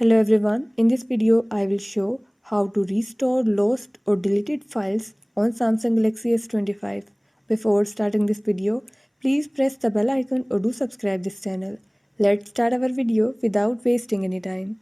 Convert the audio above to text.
Hello everyone, in this video I will show how to restore lost or deleted files on Samsung Galaxy S25. Before starting this video, please press the bell icon or do subscribe this channel. Let's start our video without wasting any time.